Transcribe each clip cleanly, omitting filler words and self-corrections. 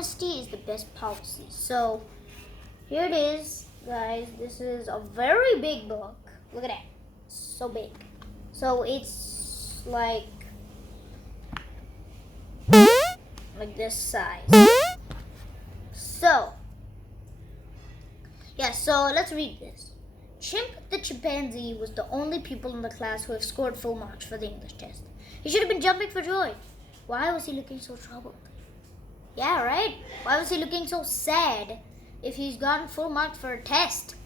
honesty is the best policy. So here it is, guys. This is a very big book. Look at that. So big. So it's like this size. So let's read this. Chimp the chimpanzee was the only pupil in the class who have scored full marks for the English test. He should have been jumping for joy. Why was he looking so troubled? Yeah, right? Why was he looking so sad if he's gotten full marks for a test?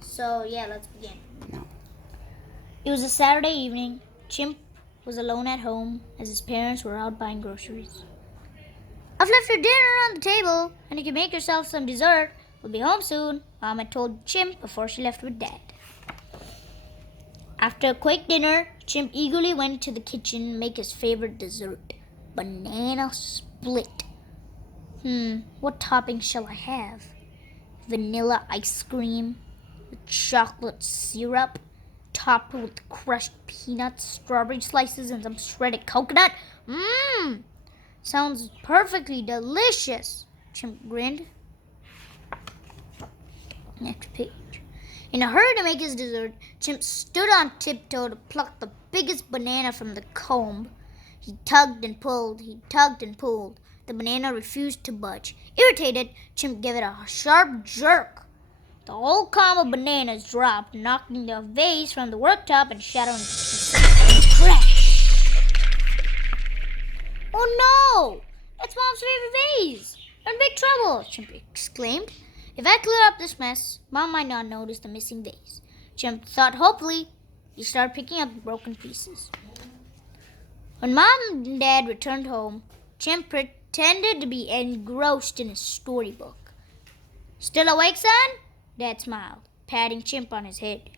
So, yeah, let's begin. It was a Saturday evening. Chimp was alone at home as his parents were out buying groceries. I've left your dinner on the table, and you can make yourself some dessert. We'll be home soon, Mom had told Chimp before she left with Dad. After a quick dinner, Chimp eagerly went to the kitchen to make his favorite dessert, banana split. What topping shall I have? Vanilla ice cream with chocolate syrup, topped with crushed peanuts, strawberry slices, and some shredded coconut. Sounds perfectly delicious, Chimp grinned. Next page. In a hurry to make his dessert, Chimp stood on tiptoe to pluck the biggest banana from the comb. He tugged and pulled. The banana refused to budge. Irritated, Chimp gave it a sharp jerk. The whole comb of bananas dropped, knocking the vase from the worktop and shattering into pieces. Crash! Oh no! That's Mom's favorite vase! We're in big trouble, Chimp exclaimed. If I clear up this mess, Mom might not notice the missing vase. Chimp thought hopefully. He started picking up the broken pieces. When Mom and Dad returned home, Chimp pretended to be engrossed in his storybook. Still awake, son? Dad smiled, patting Chimp on his head.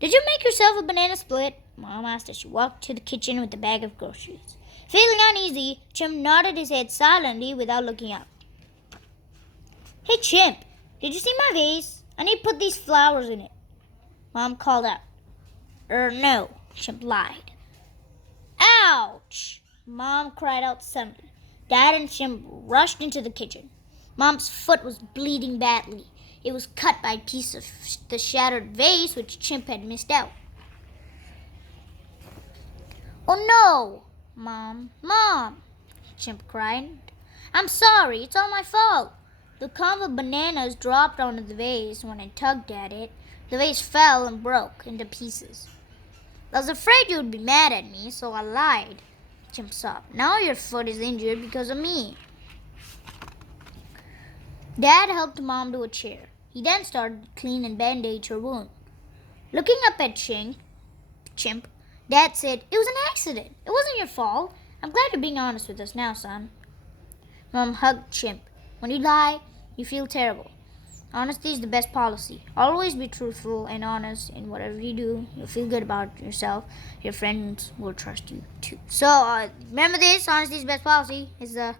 Did you make yourself a banana split? Mom asked as she walked to the kitchen with a bag of groceries. Feeling uneasy, Chimp nodded his head silently without looking up. Hey, Chimp, did you see my vase? I need to put these flowers in it. Mom called out. No, Chimp lied. Ouch! Mom cried out suddenly. Dad and Chimp rushed into the kitchen. Mom's foot was bleeding badly. It was cut by a piece of the shattered vase which Chimp had missed out. Oh no! Mom, Chimp cried. I'm sorry, it's all my fault. The comb of bananas dropped onto the vase. When I tugged at it, the vase fell and broke into pieces. I was afraid you would be mad at me, so I lied. Chimp sobbed. Now your foot is injured because of me. Dad helped Mom to a chair. He then started to clean and bandage her wound. Looking up at Chimp, Dad said, It was an accident. It wasn't your fault. I'm glad you're being honest with us now, son. Mom hugged Chimp. When you lie, you feel terrible. Honesty is the best policy. Always be truthful and honest in whatever you do. You'll feel good about yourself. Your friends will trust you too. So remember this, honesty is the best policy, is the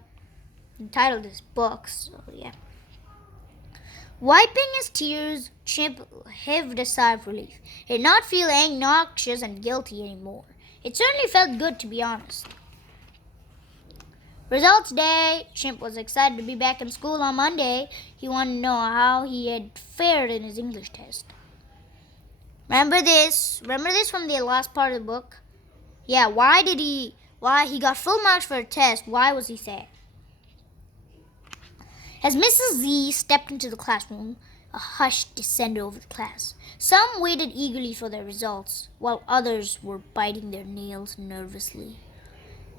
title of this book. So yeah. Wiping his tears, Chimp heaved a sigh of relief. He did not feel obnoxious and guilty anymore. It certainly felt good to be honest. Results day. Chimp was excited to be back in school on Monday. He wanted to know how he had fared in his English test. Remember this from the last part of the book? Yeah, why he got full marks for a test? Why was he sad? As Mrs. Z stepped into the classroom, a hush descended over the class. Some waited eagerly for their results, while others were biting their nails nervously.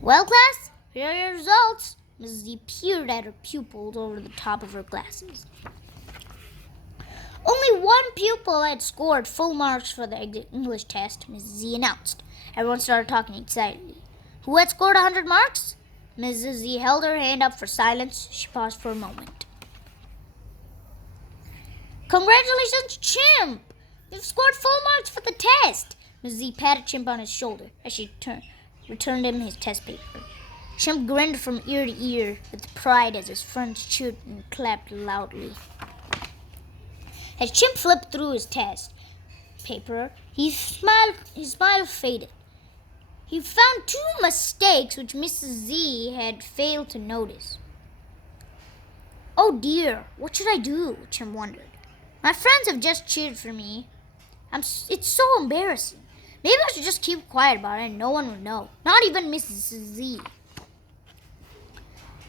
Well, class, here are your results. Mrs. Z peered at her pupils over the top of her glasses. Only one pupil had scored full marks for the English test, Mrs. Z announced. Everyone started talking excitedly. Who had scored 100 marks? Mrs. Z held her hand up for silence. She paused for a moment. Congratulations, Chimp! You've scored full marks for the test. Mrs. Z patted Chimp on his shoulder as she returned him his test paper. Chimp grinned from ear to ear with pride as his friends cheered and clapped loudly. As Chimp flipped through his test paper, his smile faded. He found two mistakes which Mrs. Z had failed to notice. Oh dear, what should I do? Chimp wondered. My friends have just cheered for me. It's so embarrassing. Maybe I should just keep quiet about it and no one will know. Not even Mrs. Z.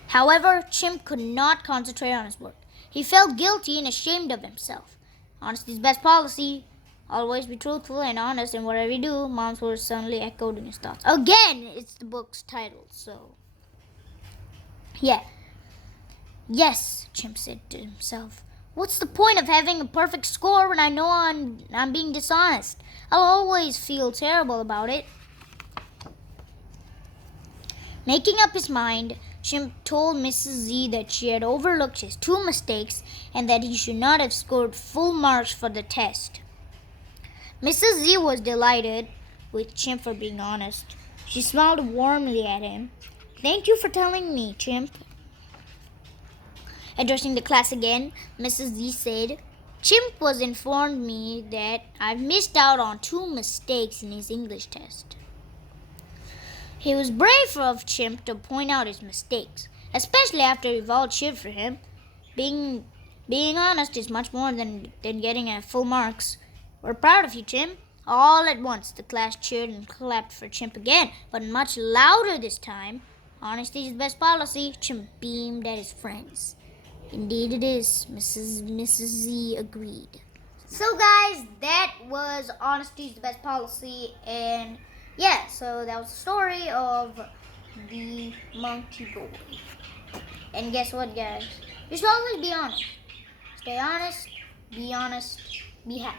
However, Chimp could not concentrate on his work. He felt guilty and ashamed of himself. Honesty is best policy. Always be truthful and honest in whatever you do. Mom's words suddenly echoed in his thoughts. Again, it's the book's title, so. Yeah. Yes, Chimp said to himself. What's the point of having a perfect score when I know I'm being dishonest? I'll always feel terrible about it. Making up his mind, Chimp told Mrs. Z that she had overlooked his 2 mistakes and that he should not have scored full marks for the test. Mrs. Z was delighted with Chimp for being honest. She smiled warmly at him. Thank you for telling me, Chimp. Addressing the class again, Mrs. Z said, Chimp was informed me that I've missed out on 2 mistakes in his English test. It was brave of Chimp to point out his mistakes, especially after we've all cheered for him. Being honest is much more than getting a full marks. We're proud of you, Chimp. All at once, the class cheered and clapped for Chimp again, but much louder this time. Honesty is the best policy. Chimp beamed at his friends. Indeed it is, Mrs. Z agreed. So guys, that was Honesty is the best policy, and yeah, so that was the story of the monkey boy. And guess what, guys? You should always be honest. Stay honest, be happy.